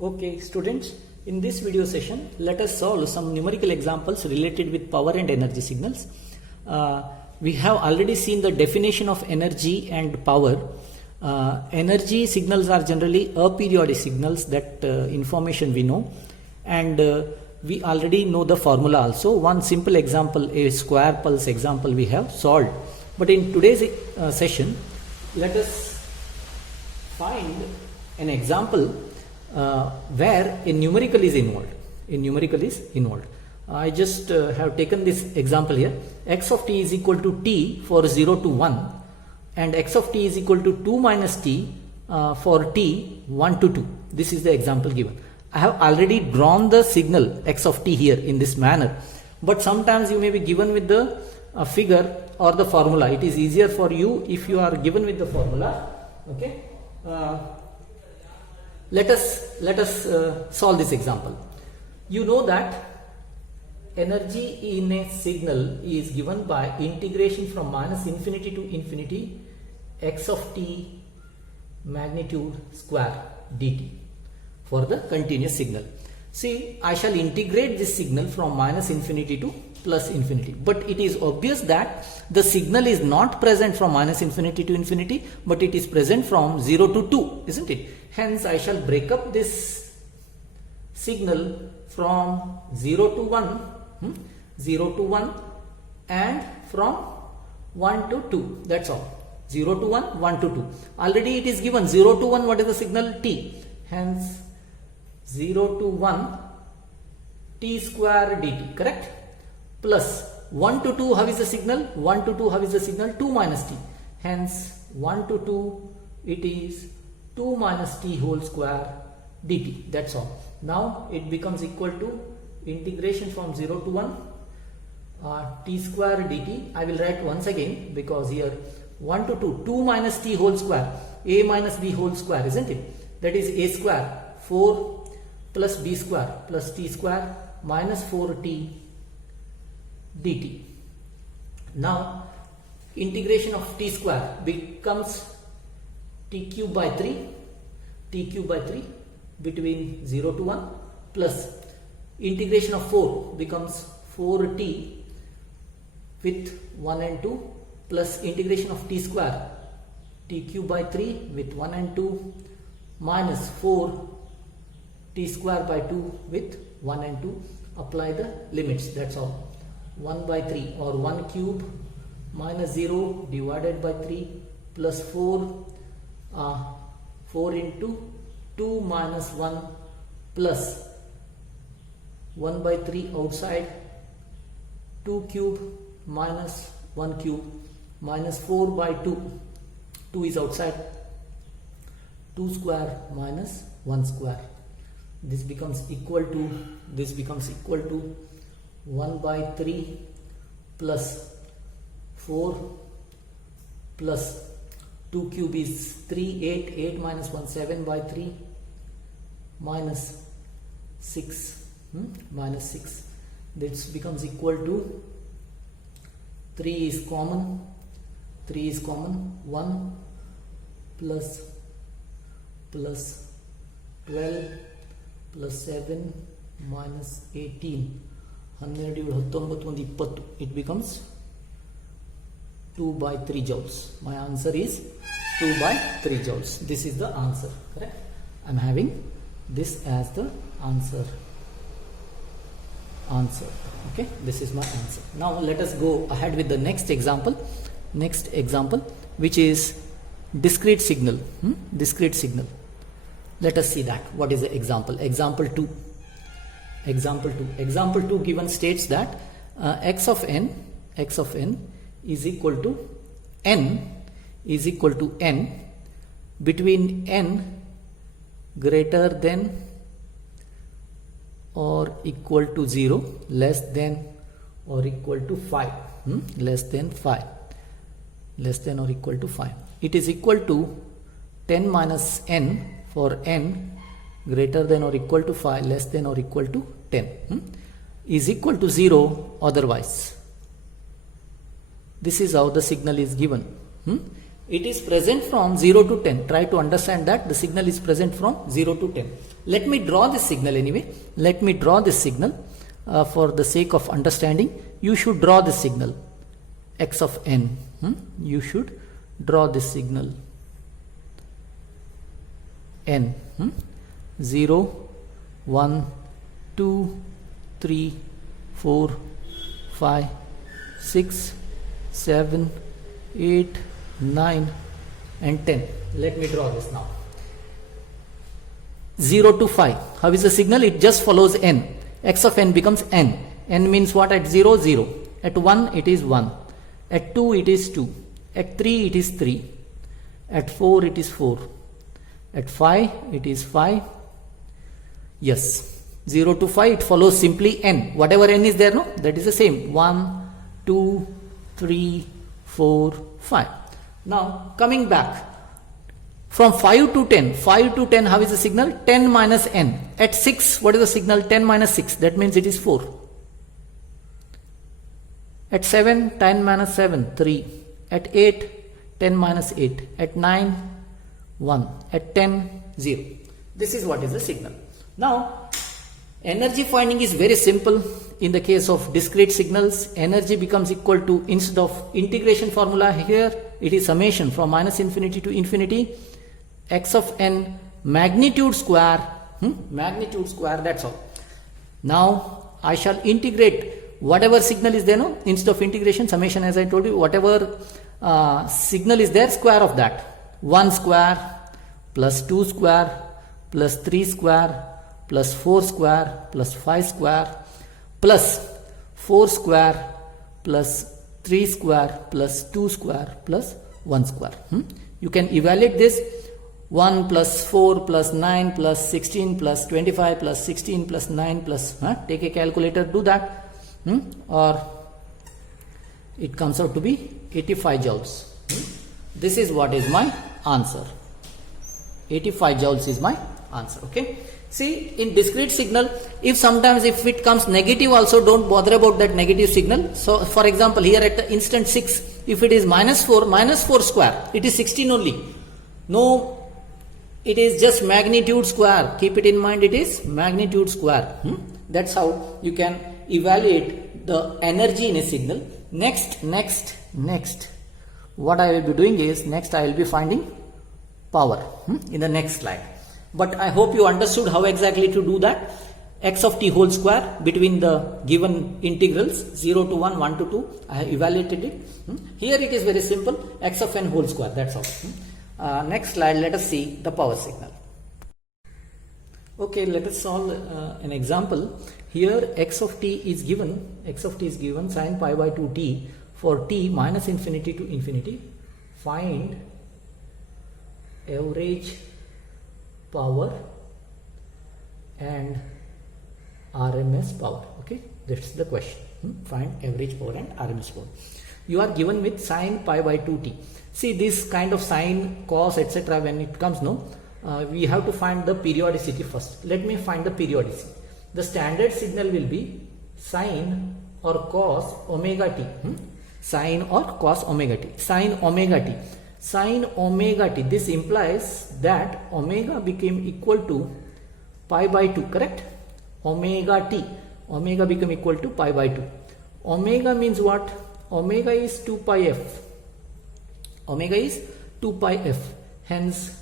Okay, students, in this video session, let us solve some numerical examples related with power and energy signals. We have already seen the definition of energy and power. Energy signals are generally aperiodic signals, that information we know, and we already know the formula also. One simple example, a square pulse example we have solved. But in today's session, let us find an example where a numerical is involved. I just have taken this example here. X of t is equal to t for 0 to 1 and x of t is equal to 2 minus t for t 1 to 2. This is the example given. I have already drawn the signal x of t here in this manner, but sometimes you may be given with the figure or the formula. It is easier for you if you are given with the formula. Okay. Let us solve this example. You know that energy in a signal is given by integration from minus infinity to infinity x of t magnitude square dt for the continuous signal. See, I shall integrate this signal from minus infinity to plus infinity, but it is obvious that the signal is not present from minus infinity to infinity, but it is present from 0 to 2, isn't it? Hence, I shall break up this signal from 0 to 1, 0 to 1 and from 1 to 2, that's all. 0 to 1, 1 to 2. Already it is given 0 to 1, what is the signal? T. Hence, 0 to 1 t square dt, correct? Plus 1 to 2, how is the signal? 1 to 2, how is the signal? 2 minus t. Hence 1 to 2, it is 2 minus t whole square dt. That's all. Now it becomes equal to integration from 0 to 1 t square dt. I will write once again because here 1 to 2, 2 minus t whole square, a minus b whole square, isn't it? That is a square, 4 plus b square plus t square minus 4t dt. Now integration of t square becomes t cube by 3 between 0 to 1 plus integration of 4 becomes 4t with 1 and 2 plus integration of t square t cube by 3 with 1 and 2 minus 4 t square by 2 with 1 and 2. Apply the limits, that's all. 1 by 3 or 1 cube minus 0 divided by 3 plus 4 into 2 minus 1 plus 1 by 3 outside, 2 cube minus 1 cube minus 4 by 2, 2 is outside, 2 square minus 1 square. This becomes equal to 1 by 3 plus 4 plus 2 cube is 3, 8 minus 1, 7 by 3 minus 6, This becomes equal to 3 is common, 1 plus 12 plus 7 minus 18, 19, it becomes 2 by 3 joules. My answer is 2 by 3 joules. This is the answer, correct? I am having this as the answer. Okay, this is my answer. Now let us go ahead with the next example, which is discrete signal. Let us see that. What is the example? Example 2 given states that x of n is equal to n between n greater than or equal to 0, less than or equal to 5, less than or equal to 5. It is equal to 10 minus n for n greater than or equal to 5, less than or equal to 10, is equal to 0 otherwise. This is how the signal is given. It is present from 0 to 10. Try to understand that the signal is present from 0 to 10. Let me draw this signal anyway. Let me draw this signal for the sake of understanding. You should draw this signal x of n. You should draw this signal n. 0, 1, 2, 3, 4, 5, 6, 7, 8, 9 and 10. Let me draw this now. 0 to 5. How is the signal? It just follows n. X of n becomes n. N means what? At 0, 0. At 1, it is 1. At 2, it is 2. At 3, it is 3. At 4, it is 4. At 5, it is 5. Yes. 0 to 5, it follows simply n. Whatever n is there, no? That is the same. 1, 2, 3, 4, 5. Now, coming back. From 5 to 10. 5 to 10, how is the signal? 10 minus n. At 6, what is the signal? 10 minus 6. That means it is 4. At 7, 10 minus 7, 3. At 8, 10 minus 8. At 9, 1. At 10, 0. This is what is the signal. Now, energy finding is very simple. In the case of discrete signals, energy becomes equal to, instead of integration formula here, it is summation from minus infinity to infinity, x of n magnitude square, magnitude square, that's all. Now, I shall integrate whatever signal is there, no? Instead of integration, summation, as I told you, whatever signal is there, square of that. 1 square plus 2 square plus 3 square plus 4 square plus 5 square plus 4 square plus 3 square plus 2 square plus 1 square. You can evaluate this. 1 plus 4 plus 9 plus 16 plus 25 plus 16 plus 9 plus, take a calculator, do that. Or it comes out to be 85 joules. This is what is my answer. 85 joules is my answer. Okay. See, in discrete signal, if sometimes if it comes negative also, don't bother about that negative signal. So, for example, here at the instant 6, if it is minus 4 square, it is 16 only. No, it is just magnitude square. Keep it in mind, it is magnitude square. That's how you can evaluate the energy in a signal. Next, what I will be doing is, next I will be finding power in the next slide. But I hope you understood how exactly to do that. X of t whole square between the given integrals 0 to 1, 1 to 2. I have evaluated it. Here it is very simple. X of n whole square. That's all. Next slide, let us see the power signal. Okay, let us solve an example. Here x of t is given. X of t is given sin pi by 2t for t minus infinity to infinity. Find average power and RMS power. Okay, that's the question. Find average power and RMS power. You are given with sin pi by 2t. See, this kind of sine, cos, etc. when it comes, we have to find the periodicity first. Let me find the periodicity. The standard signal will be sine or cos omega t. Sine or cos omega t. Sine omega t. Sine omega t. This implies that omega became equal to pi by 2, correct? Omega t. Omega become equal to pi by 2. Omega means what? Omega is 2 pi f. Omega is 2 pi f. Hence,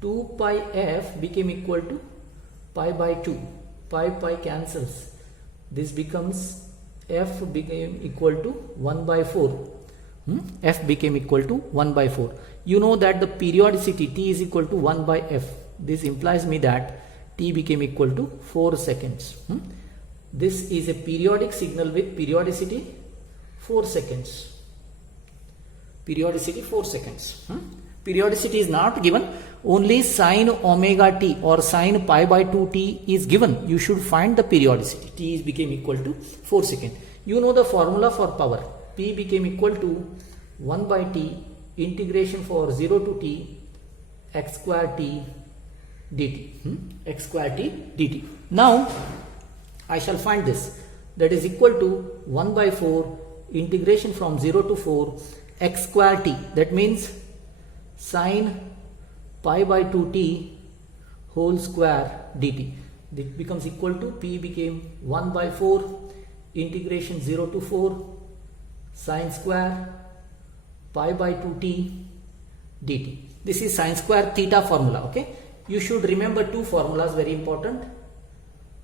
2 pi f became equal to pi by 2. Pi cancels. This becomes f became equal to 1 by 4. F became equal to 1 by 4. You know that the periodicity t is equal to 1 by f. This implies me that t became equal to 4 seconds. This is a periodic signal with periodicity 4 seconds. Periodicity 4 seconds. Periodicity is not given. Only sine omega t or sine pi by 2t is given. You should find the periodicity. T is became equal to 4 seconds. You know the formula for power. P became equal to 1 by t integration for 0 to t x square t dt. X square t dt. Now I shall find this. That is equal to 1 by 4 integration from 0 to 4 x square t. That means sine pi by 2t whole square dt. It becomes equal to p became 1 by 4 integration 0 to 4 sine square pi by 2t dt. This is sine square theta formula. Okay, you should remember two formulas, very important.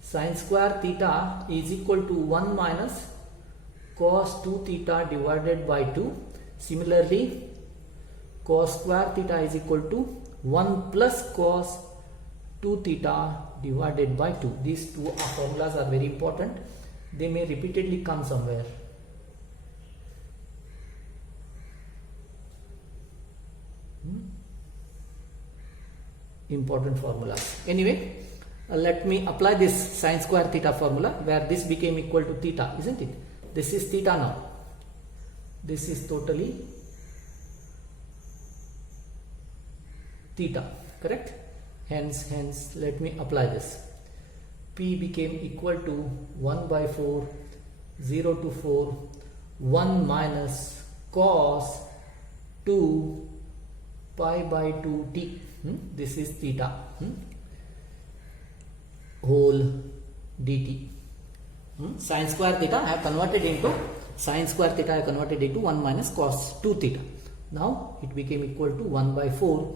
Sine square theta is equal to 1 minus cos 2 theta divided by 2. Similarly, cos square theta is equal to 1 plus cos 2 theta divided by 2. These two formulas are very important. They may repeatedly come somewhere. Important formulas. Anyway, let me apply this sine square theta formula where this became equal to theta, isn't it? This is theta now. This is totally theta, correct? Hence let me apply this. P became equal to 1 by 4 0 to 4 1 minus cos 2 pi by 2t. This is theta whole dt. Sine square theta I have converted into 1 minus cos 2 theta. Now it became equal to 1 by 4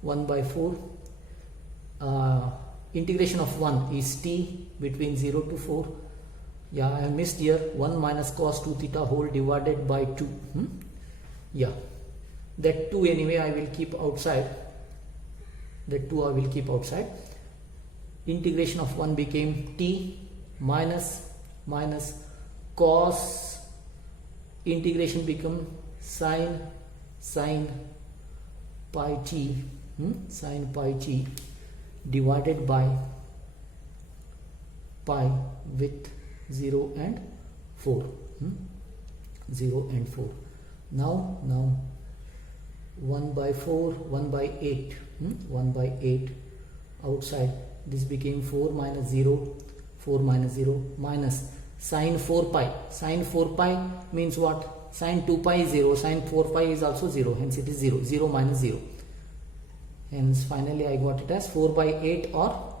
1 by 4 integration of 1 is t between 0 to 4. Yeah, I missed here 1 minus cos 2 theta whole divided by 2. Yeah, that 2 anyway I will keep outside. Integration of 1 became t minus cos, integration become sine pi t, sine pi t divided by pi with 0 and 4. 0 and 4. Now 1 by 4 1 by 8 1 by 8 outside. This became 4 minus 0 minus sine 4 pi. Sine 4 pi means what? Sine 2 pi is 0, sine 4 pi is also 0, hence it is 0 minus 0. Hence finally I got it as 4 by 8, or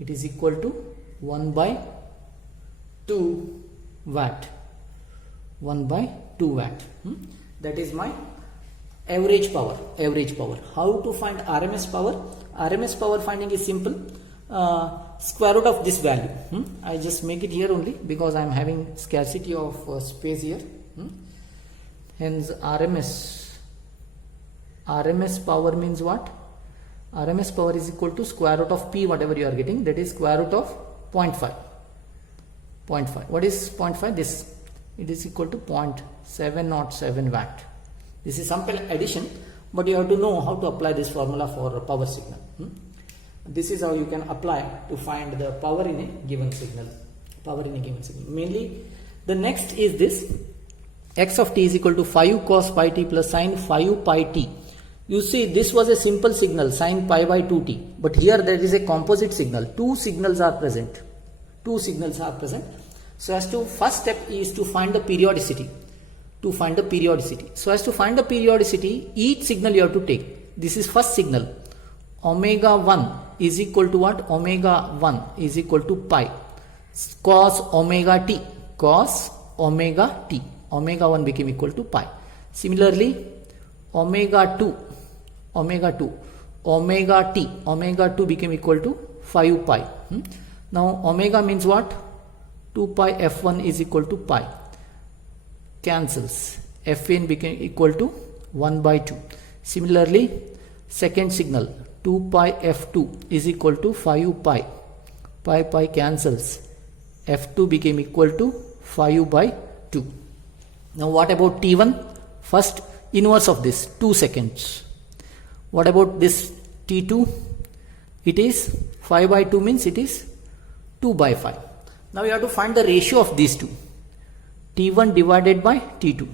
it is equal to 1 by 2 watt. 1 by 2 watt. That is my average power. How to find RMS power? RMS power finding is simple. Square root of this value. I just make it here only because I am having scarcity of space here. Hence RMS power means what? RMS power is equal to square root of P, whatever you are getting, that is square root of 0.5. What is 0.5? This, it is equal to 0.707 watt. This is simple addition, but you have to know how to apply this formula for a power signal. This is how you can apply to find the power in a given signal. Mainly, the next is this: x of t is equal to 5 cos pi t plus sine 5 pi t. You see, this was a simple signal, sine pi by 2t, but here there is a composite signal. Two signals are present. So as to first step is to find the periodicity. So as to find the periodicity, each signal you have to take. This is first signal. Omega 1 is equal to what? Omega 1 is equal to pi cos omega t. Omega 1 became equal to pi. Similarly, omega 2 became equal to 5 pi. Now omega means what? 2 pi f1 is equal to pi. Cancels. Fn became equal to 1 by 2. Similarly, second signal 2 pi f2 is equal to 5 pi. Pi cancels. F2 became equal to 5 by 2. Now what about T1? First inverse of this, 2 seconds. What about this T2? It is 5 by 2 means it is 2 by 5. Now you have to find the ratio of these two. T1 divided by T2.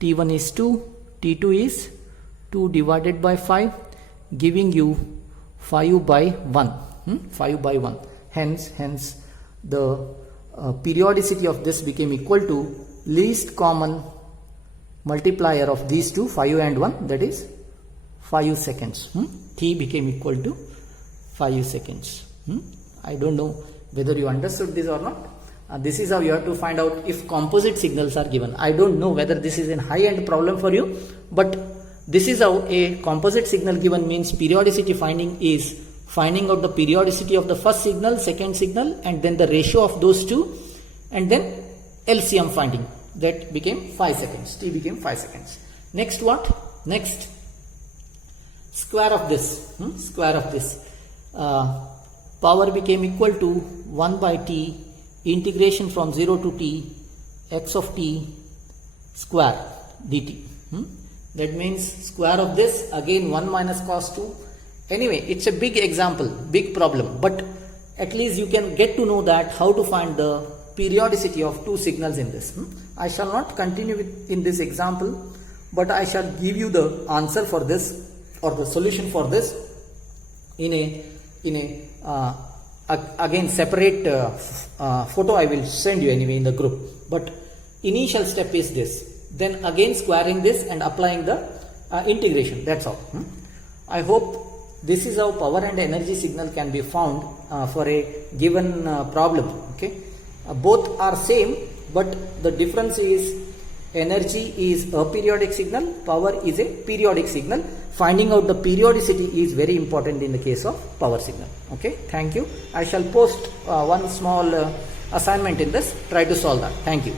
T1 is 2, T2 is 2 divided by 5, giving you 5 by 1. 5 by 1. Hence the periodicity of this became equal to least common multiplier of these two, 5 and 1, that is 5 seconds. T became equal to 5 seconds. I don't know whether you understood this or not. This is how you have to find out if composite signals are given. I don't know whether this is a high-end problem for you, but this is how a composite signal given means periodicity finding is finding out the periodicity of the first signal, second signal, and then the ratio of those two, and then LCM finding. That became 5 seconds. T became 5 seconds. Next what? Next, square of this. Square of this. Power became equal to 1 by T integration from 0 to T x of T square dt. That means square of this, again 1 minus cos 2. Anyway, it's a big example, big problem, but at least you can get to know that how to find the periodicity of two signals in this. I shall not continue in this example, but I shall give you the answer for this or the solution for this in a again separate photo I will send you anyway in the group. But initial step is this, then again squaring this and applying the integration. That's all. I hope this is how power and energy signal can be found for a given problem. Okay, both are same, but the difference is energy is a periodic signal, power is a periodic signal. Finding out the periodicity is very important in the case of power signal. Okay, thank you. I shall post one small assignment in this. Try to solve that. Thank you.